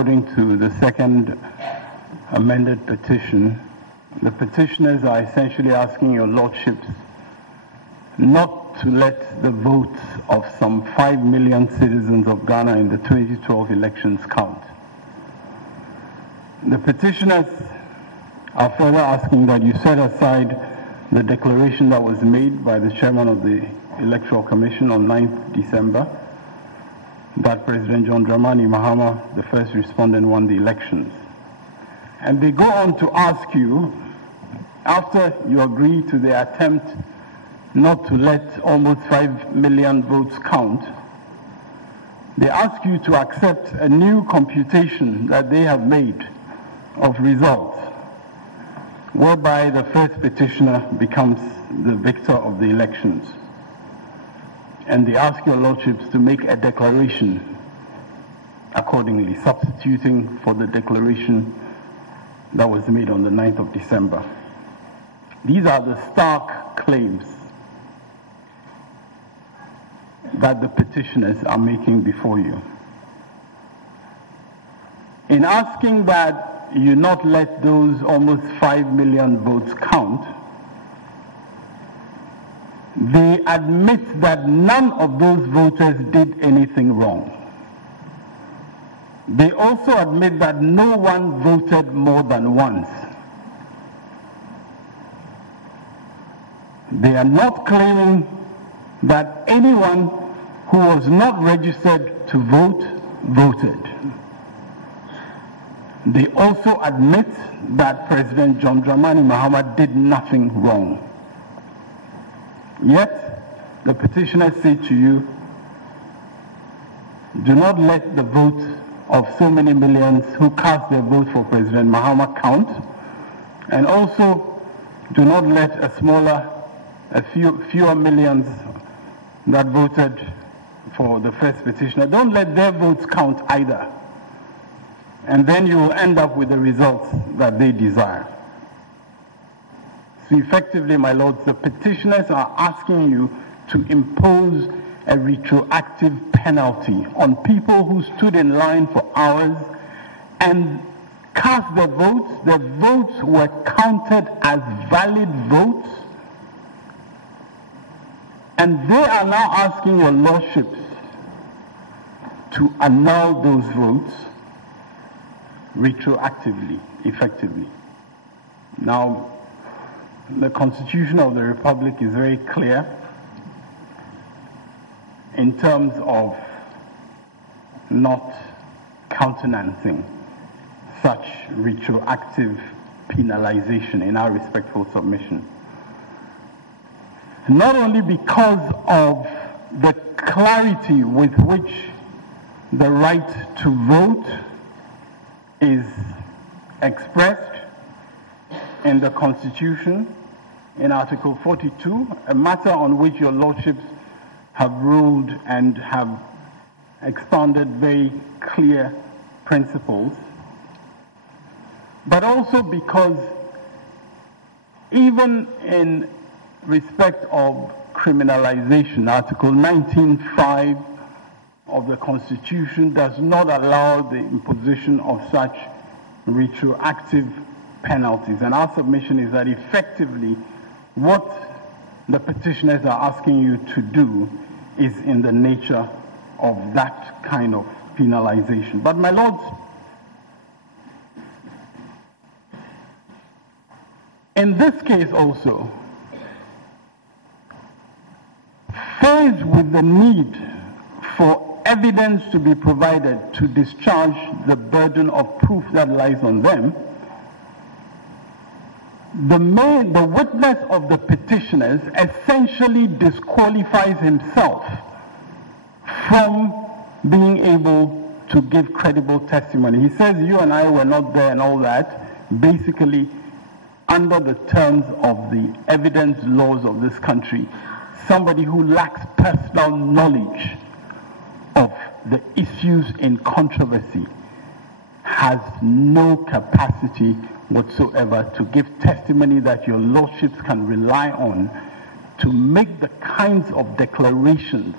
According to the second amended petition, the petitioners are essentially asking your lordships not to let the votes of some 5 million citizens of Ghana in the 2012 elections count. The petitioners are further asking that you set aside the declaration that was made by the chairman of the Electoral Commission on 9th December that President John Dramani Mahama, the first respondent, won the elections. And they go on to ask you, after you agree to the attempt not to let almost 5 million votes count, they ask you to accept a new computation that they have made of results, whereby the first petitioner becomes the victor of the elections. And they ask your lordships to make a declaration accordingly, substituting for the declaration that was made on the 9th of December. These are the stark claims that the petitioners are making before you. In asking that you not let those almost 5 million votes count, they admit that none of those voters did anything wrong. They also admit that no one voted more than once. They are not claiming that anyone who was not registered to vote, voted. They also admit that President John Dramani Mahama did nothing wrong. Yet, the petitioners say to you, do not let the vote of so many millions who cast their vote for President Mahama count, and also do not let fewer millions that voted for the first petitioner, don't let their votes count either. And then you will end up with the results that they desire. So effectively, my lords, the petitioners are asking you to impose a retroactive penalty on people who stood in line for hours and cast their votes. Their votes were counted as valid votes. And they are now asking your lordships to annul those votes retroactively, effectively. Now, the Constitution of the Republic is very clear in terms of not countenancing such retroactive penalization in our respectful submission. Not only because of the clarity with which the right to vote is expressed in the Constitution, in Article 42, a matter on which your lordships have ruled and have expounded very clear principles, but also because even in respect of criminalization, Article 19(5) of the Constitution does not allow the imposition of such retroactive penalties. And our submission is that effectively what the petitioners are asking you to do is in the nature of that kind of penalization. But my lords, in this case also, faced with the need for evidence to be provided to discharge the burden of proof that lies on them, the witness of the petitioners essentially disqualifies himself from being able to give credible testimony. He says, you and I were not there and all that, basically under the terms of the evidence laws of this country. Somebody who lacks personal knowledge of the issues in controversy has no capacity whatsoever to give testimony that your lordships can rely on to make the kinds of declarations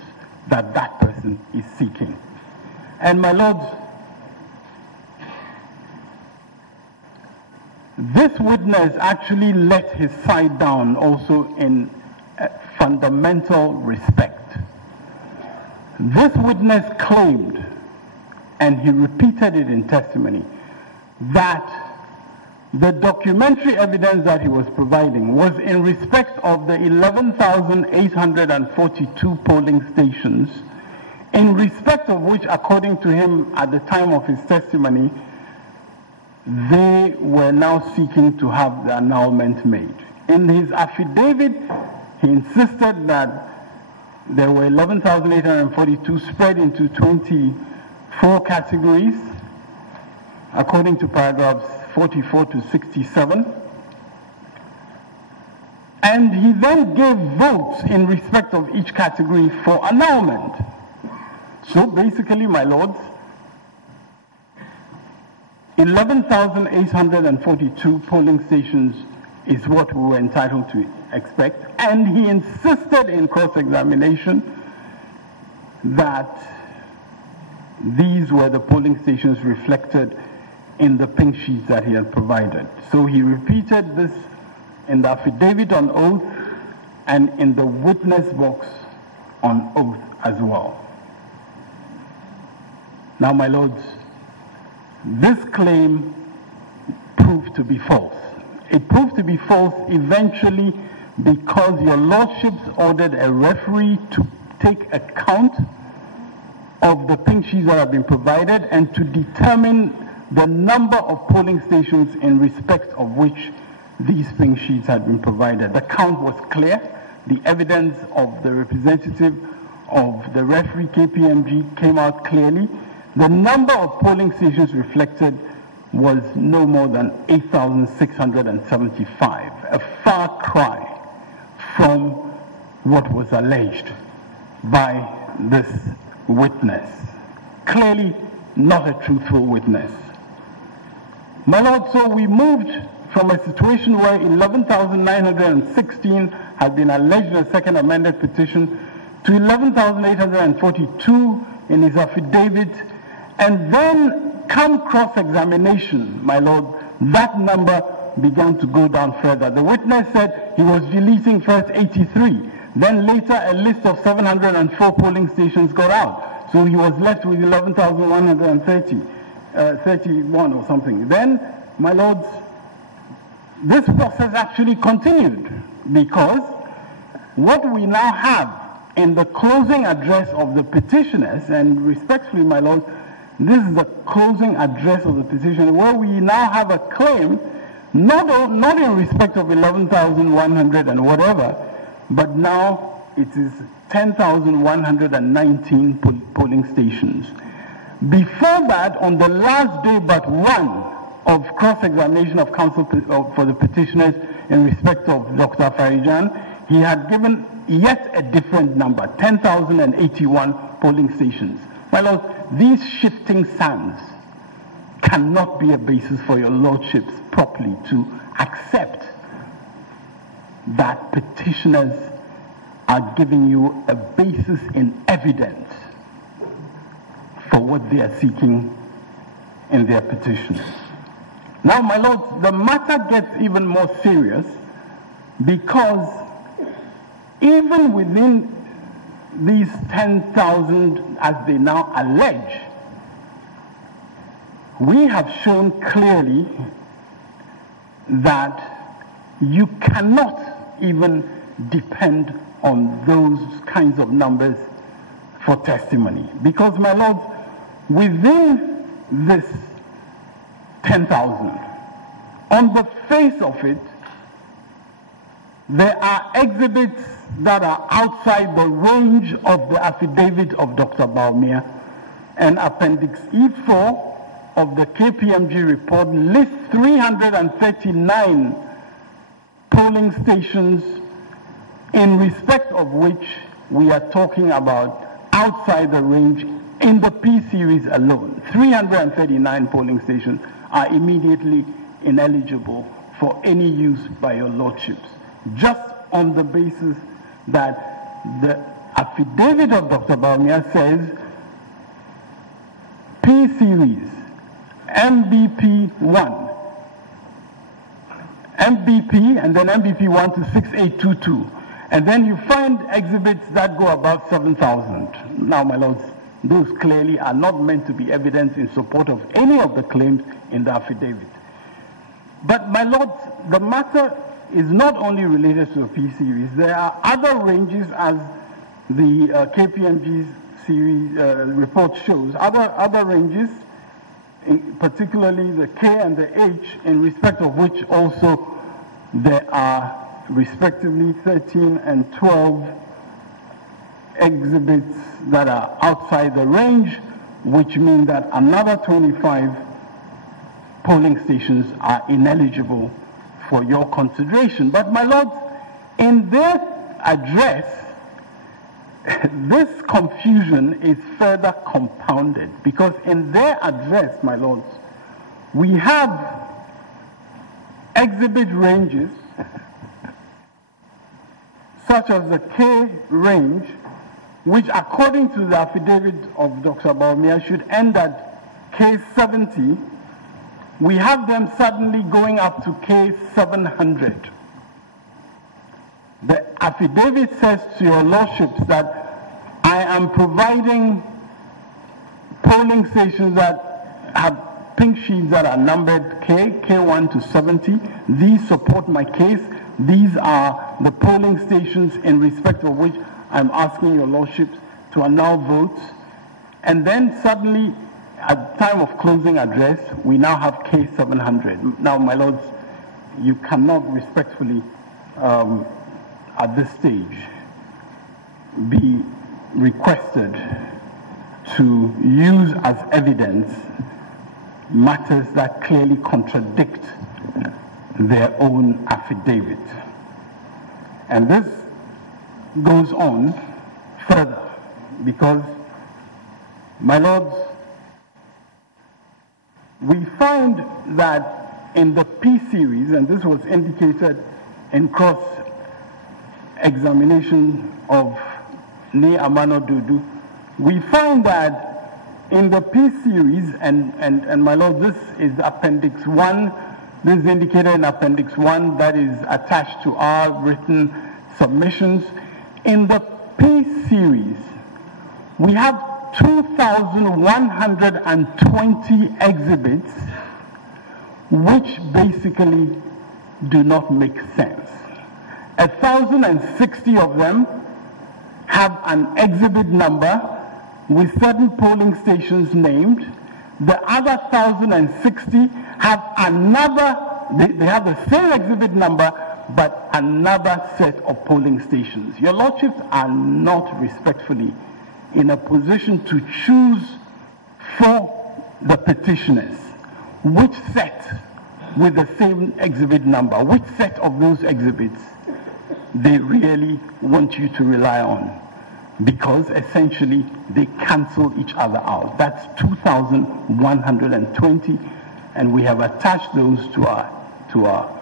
that that person is seeking. And my lords, This witness actually let his side down also in fundamental respect. This witness claimed, and he repeated it in testimony, that the documentary evidence that he was providing was in respect of the 11,842 polling stations, in respect of which, according to him at the time of his testimony, they were now seeking to have the annulment made. In his affidavit, he insisted that there were 11,842 spread into 24 categories, according to paragraphs 44 to 67. And he then gave votes in respect of each category for annulment. So basically, my lords, 11,842 polling stations is what we were entitled to expect. And he insisted in cross-examination that these were the polling stations reflected in the pink sheets that he had provided. So he repeated this in the affidavit on oath and in the witness box on oath as well. Now, my lords, this claim proved to be false. It proved to be false eventually because your lordships ordered a referee to take account of the pink sheets that have been provided and to determine the number of polling stations in respect of which these pink sheets had been provided. The count was clear. The evidence of the representative of the referee, KPMG, came out clearly. The number of polling stations reflected was no more than 8,675, a far cry from what was alleged by this witness. Clearly not a truthful witness. My lord, so we moved from a situation where 11,916 had been alleged in a second amended petition to 11,842 in his affidavit, and then come cross-examination, my lord, that number began to go down further. The witness said he was deleting first 83, then later a list of 704 polling stations got out. So he was left with 31 or something. Then, my lords, this process actually continued because what we now have in the closing address of the petitioners, and respectfully, my lords, this is the closing address of the petitioner, where we now have a claim, not in respect of 11,100 and whatever, but now it is 10,119 polling stations. Before that, on the last day but one of cross-examination of counsel for the petitioners in respect of Dr. Farijan, he had given yet a different number, 10,081 polling stations. My lord, these shifting sands cannot be a basis for your lordships properly to accept that petitioners are giving you a basis in evidence for what they are seeking in their petitions. Now, my lords, the matter gets even more serious because even within these 10,000, as they now allege, we have shown clearly that you cannot even depend on those kinds of numbers for testimony. Because, my lords, within this 10,000, on the face of it, there are exhibits that are outside the range of the affidavit of Dr. Baumia, and Appendix E4 of the KPMG report lists 339 polling stations in respect of which we are talking about outside the range in the P series alone. 339 polling stations are immediately ineligible for any use by your lordships, just on the basis that the affidavit of Dr. Baumia says P series, MBP1, MBP, and then MBP 1 to 6822. And then you find exhibits that go above 7,000. Now, my lords, those clearly are not meant to be evidence in support of any of the claims in the affidavit. But, my lords, the matter is not only related to the P series. There are other ranges, as the KPMG series report shows, other ranges, particularly the K and the H, in respect of which also there are respectively 13 and 12 exhibits that are outside the range, which mean that another 25 polling stations are ineligible for your consideration. But, my lords, in their address, this confusion is further compounded, because in their address, my lords, we have exhibit ranges such as the K range, which according to the affidavit of Dr. Baumia should end at K70. We have them suddenly going up to K700. The affidavit says to your lordships that I am providing polling stations that have pink sheets that are numbered K1 to 70. These support my case. These are the polling stations in respect of which I'm asking your lordships to annul votes. And then suddenly, at the time of closing address, we now have K700. Now, my lords, you cannot respectfully, at this stage, be requested to use as evidence matters that clearly contradict their own affidavit. And this goes on further because, my lords, we find that in the P series, and this was indicated in cross-examination of Ne Amano Dudu, we find that in the P series, and my lord, this is Appendix 1, this is indicated in Appendix 1 that is attached to our written submissions. In the P series, we have 2,120 exhibits which basically do not make sense. 1,060 of them have an exhibit number with certain polling stations named. The other 1,060 have another, they have the same exhibit number, but another set of polling stations. Your lordships are not respectfully in a position to choose for the petitioners which set with the same exhibit number, which set of those exhibits they really want you to rely on, because essentially they cancel each other out. That's 2,120, and we have attached those to our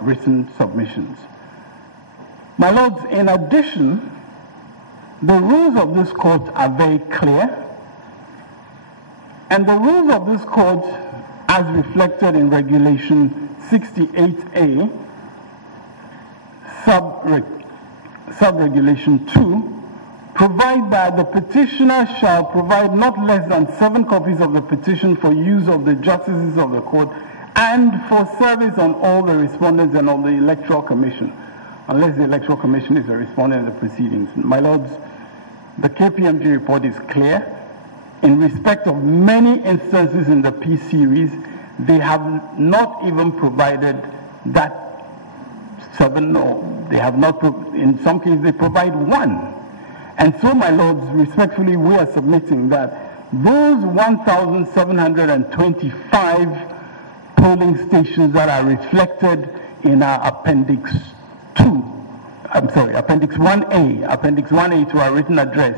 written submissions. My lords, in addition, the rules of this court are very clear, and the rules of this court, as reflected in Regulation 68A, Subregulation 2, provide that the petitioner shall provide not less than 7 copies of the petition for use of the justices of the court and for service on all the respondents and on the Electoral Commission, unless the Electoral Commission is a respondent in the proceedings. My lords, the KPMG report is clear. In respect of many instances in the P series, they have not even provided that 7, or they have not, in some cases they provide 1. And so, my lords, respectfully, we are submitting that those 1,725 polling stations that are reflected in our Appendix 1A to our written address,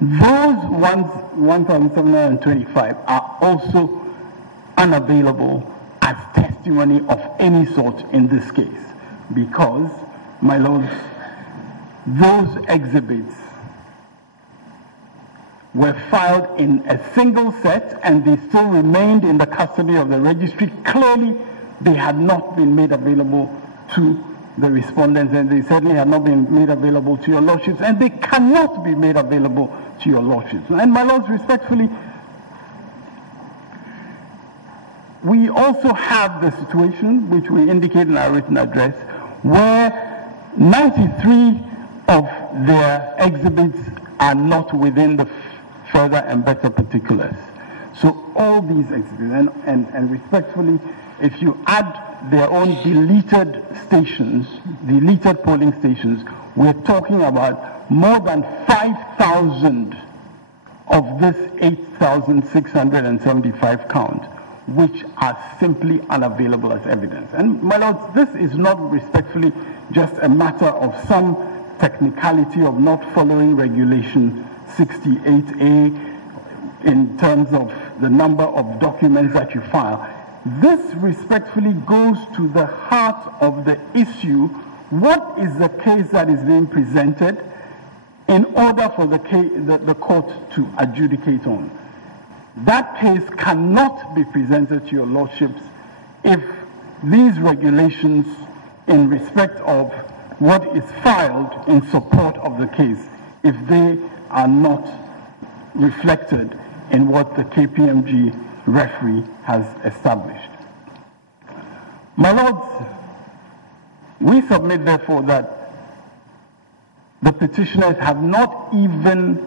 those 1,725 are also unavailable as testimony of any sort in this case, because, my lords, those exhibits were filed in a single set and they still remained in the custody of the registry. Clearly, they had not been made available to the respondents, and they certainly have not been made available to your lordships, and they cannot be made available to your lordships. And my lords, respectfully, we also have the situation, which we indicate in our written address, where 93 of their exhibits are not within the further and better particulars. So all these exhibits, and respectfully, if you add their own deleted stations, deleted polling stations, we're talking about more than 5,000 of this 8,675 count, which are simply unavailable as evidence. And my lords, this is not respectfully just a matter of some technicality of not following regulation 68A in terms of the number of documents that you file. This respectfully goes to the heart of the issue. What is the case that is being presented in order for the court to adjudicate on? That case cannot be presented to your lordships if these regulations in respect of what is filed in support of the case, if they are not reflected in what the KPMG referee has established. My lords, we submit therefore that the petitioners have not even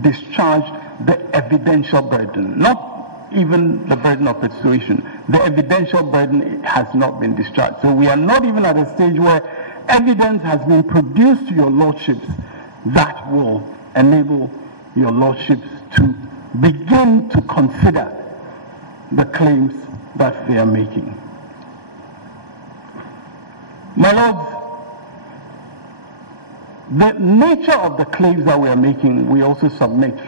discharged the evidential burden, not even the burden of persuasion. The evidential burden has not been discharged. So we are not even at a stage where evidence has been produced to your lordships that will enable your lordships to begin to consider the claims that they are making. My lords, the nature of the claims that we are making, we also submit,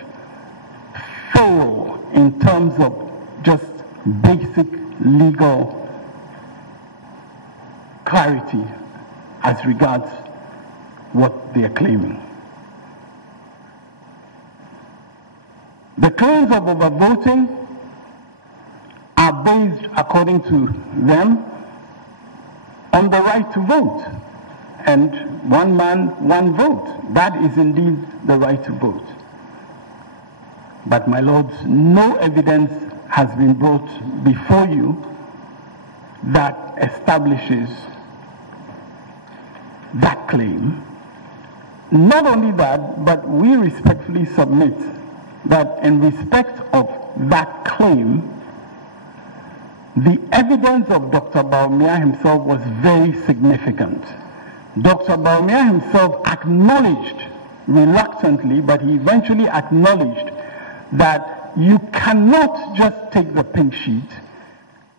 fail in terms of just basic legal clarity as regards what they are claiming. The claims of overvoting are based, according to them, on the right to vote. And one man, one vote. That is indeed the right to vote. But my lords, no evidence has been brought before you that establishes that claim. Not only that, but we respectfully submit that in respect of that claim, the evidence of Dr. Baumia himself was very significant. Dr. Baumia himself acknowledged, reluctantly, but he eventually acknowledged that you cannot just take the pink sheet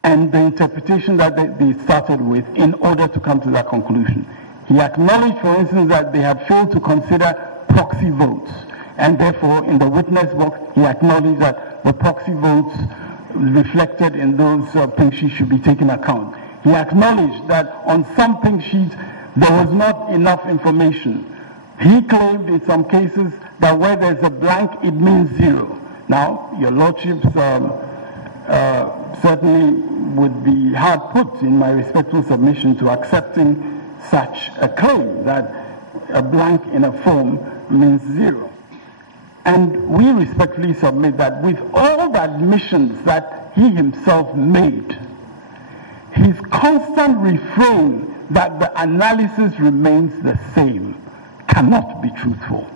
and the interpretation that they started with in order to come to that conclusion. He acknowledged, for instance, that they had failed to consider proxy votes, and therefore in the witness box he acknowledged that the proxy votes reflected in those pink sheets should be taken account. He acknowledged that on some pink sheets there was not enough information. He claimed in some cases that where there's a blank, it means zero. Now, your lordships certainly would be hard put, in my respectful submission, to accepting such a claim that a blank in a form means zero. And we respectfully submit that with all the admissions that he himself made, his constant refrain that the analysis remains the same cannot be truthful.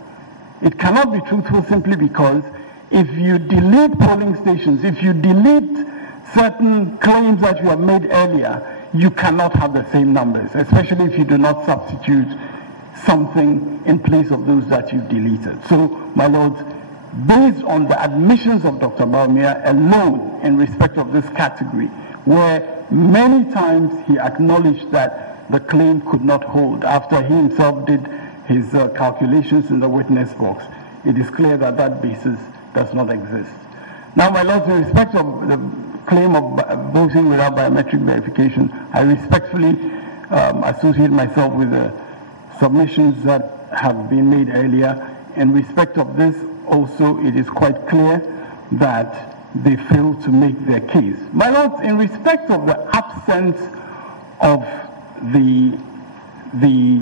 It cannot be truthful simply because if you delete polling stations, if you delete certain claims that you have made earlier, you cannot have the same numbers, especially if you do not substitute something in place of those that you've deleted. So, my lords, based on the admissions of Dr. Baumia alone in respect of this category, where many times he acknowledged that the claim could not hold after he himself did his calculations in the witness box, it is clear that that basis does not exist. Now, my lords, in respect of the claim of voting without biometric verification, I respectfully associate myself with the submissions that have been made earlier. In respect of this, also, it is quite clear that they failed to make their case. My lords, in respect of the absence of the the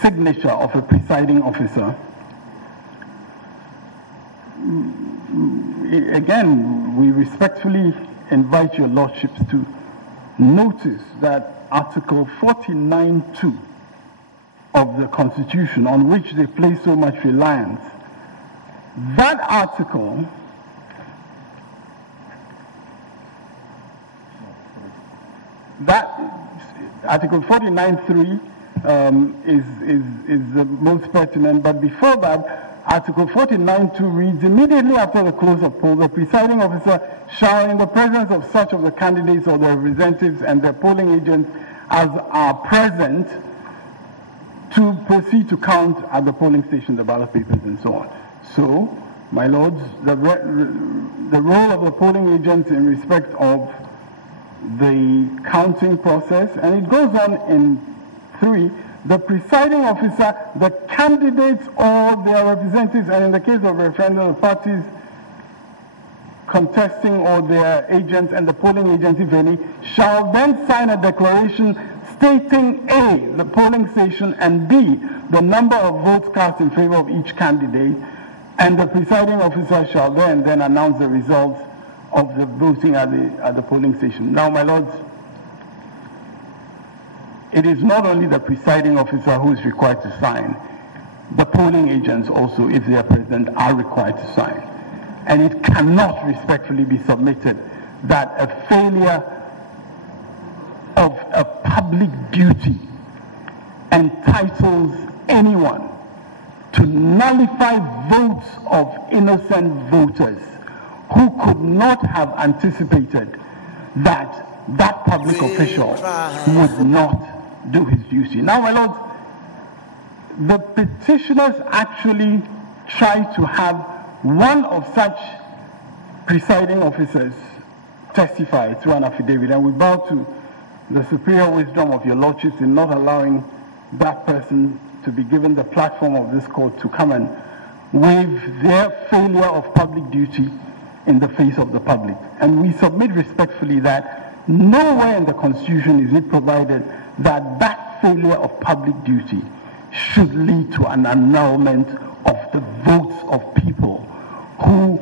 signature of a presiding officer, again, we respectfully invite your lordships to notice that Article 49(2) of the Constitution, on which they place so much reliance, that article Article 49(3) is the most pertinent, but before that, Article 49(2) reads, immediately after the close of poll, the presiding officer shall, in the presence of such of the candidates or their representatives and their polling agents as are present, to proceed to count at the polling station the ballot papers and so on. So, my lords, the role of the polling agents in respect of the counting process, and it goes on in 3, the presiding officer, the candidates or their representatives, and in the case of referendum, the parties contesting or their agents and the polling agents, if any, shall then sign a declaration stating A, the polling station, and B, the number of votes cast in favor of each candidate, and the presiding officer shall then announce the results of the voting at the polling station. Now, my lords, it is not only the presiding officer who is required to sign, the polling agents also, if they are present, are required to sign. And it cannot respectfully be submitted that a failure of a public duty entitles anyone to nullify votes of innocent voters who could not have anticipated that that public official would not do his duty. Now, my lords, the petitioners actually try to have one of such presiding officers testify through an affidavit, and we bow to the superior wisdom of your lordships in not allowing that person to be given the platform of this court to come and waive their failure of public duty in the face of the public. And we submit respectfully that nowhere in the Constitution is it provided that that failure of public duty should lead to an annulment of the votes of people who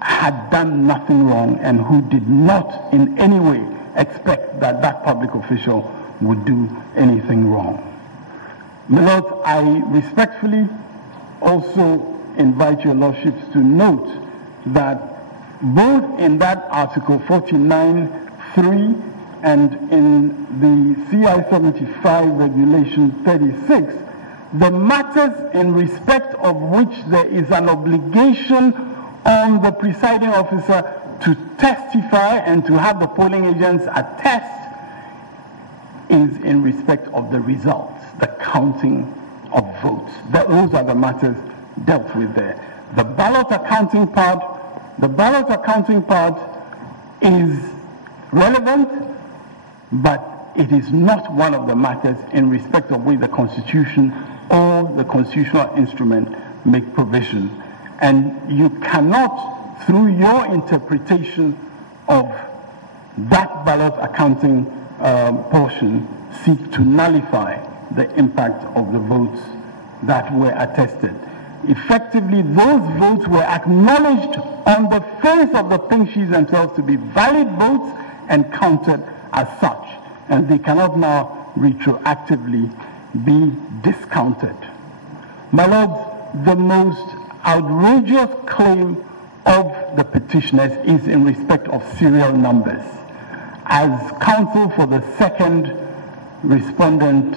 had done nothing wrong and who did not in any way expect that that public official would do anything wrong. My lords, I respectfully also invite your lordships to note that both in that Article 49(3) and in the CI 75 Regulation 36, the matters in respect of which there is an obligation on the presiding officer to testify and to have the polling agents attest is in respect of the results, the counting of votes. Those are the matters dealt with there. The ballot accounting part is relevant, but it is not one of the matters in respect of which the Constitution or the constitutional instrument make provision. And you cannot, through your interpretation of that ballot accounting portion, seek to nullify the impact of the votes that were attested. Effectively, those votes were acknowledged on the face of the pink sheets themselves to be valid votes and counted as such, and they cannot now retroactively be discounted. My lords, the most outrageous claim of the petitioners is in respect of serial numbers. As counsel for the second respondent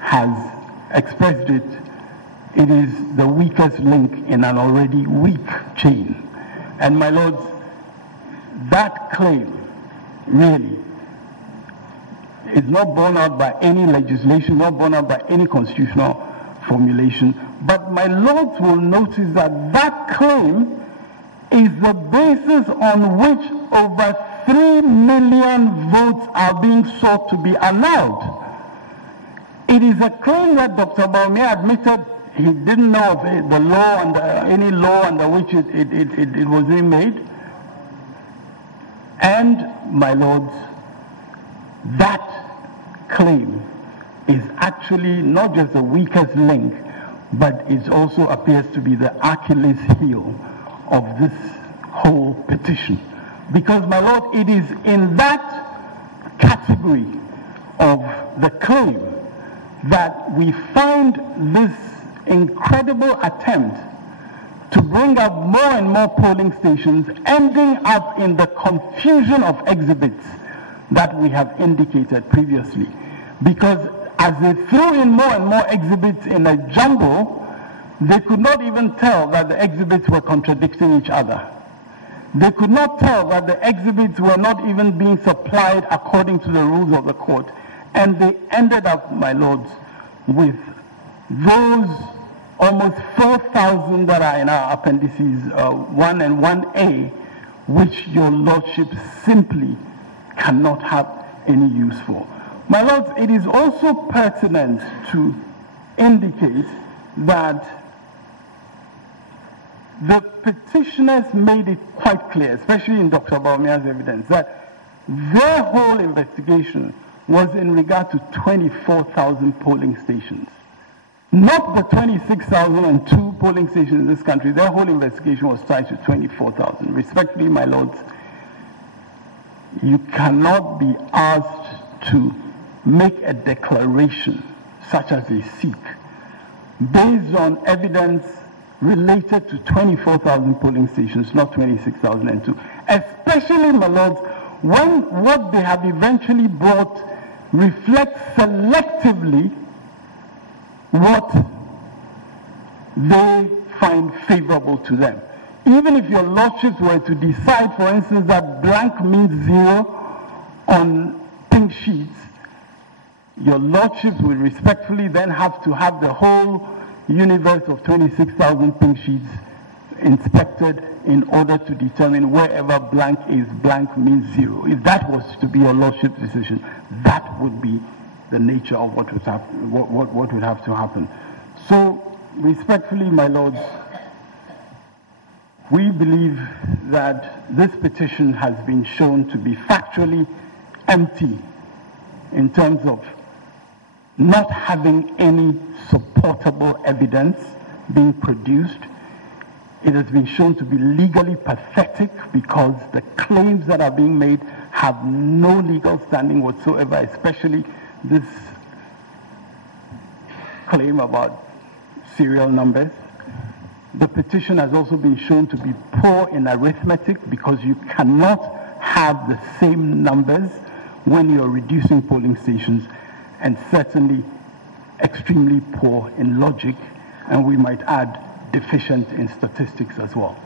has expressed it, it is the weakest link in an already weak chain. And my lords, that claim really is not borne out by any legislation, not borne out by any constitutional formulation. But my lords will notice that that claim is the basis on which over 3 million votes are being sought to be allowed. It is a claim that Dr. Baumia admitted he didn't know of the law and any law under which it was being made. And, my lords, that claim is actually not just the weakest link, but it also appears to be the Achilles heel of this whole petition. Because, my Lord, it is in that category of the claim that we find this incredible attempt to bring up more and more polling stations, ending up in the confusion of exhibits that we have indicated previously. Because as they threw in more and more exhibits in a jumble, they could not even tell that the exhibits were contradicting each other. They could not tell that the exhibits were not even being supplied according to the rules of the court. And they ended up, my lords, with those almost 4,000 that are in our appendices 1 and 1A, which your lordship simply cannot have any use for. My lords, it is also pertinent to indicate that the petitioners made it quite clear, especially in Dr. Bawumia's evidence, that their whole investigation was in regard to 24,000 polling stations. Not the 26,002 polling stations in this country. Their whole investigation was tied to 24,000. Respectfully, my lords, you cannot be asked to make a declaration such as they seek based on evidence related to 24,000 polling stations, not 26,002. Especially, my lords, when what they have eventually brought reflects selectively what they find favorable to them. Even if your lordships were to decide, for instance, that blank means 0 on pink sheets, your lordships will respectfully then have to have the whole universe of 26,000 pink sheets inspected in order to determine wherever blank is, blank means 0. If that was to be your lordship's decision, that would be the nature of what would have to happen. So, respectfully, my lords, we believe that this petition has been shown to be factually empty in terms of not having any supportable evidence being produced. It has been shown to be legally pathetic because the claims that are being made have no legal standing whatsoever, especially this claim about serial numbers. The petition has also been shown to be poor in arithmetic because you cannot have the same numbers when you're reducing polling stations, and certainly extremely poor in logic, and we might add deficient in statistics as well.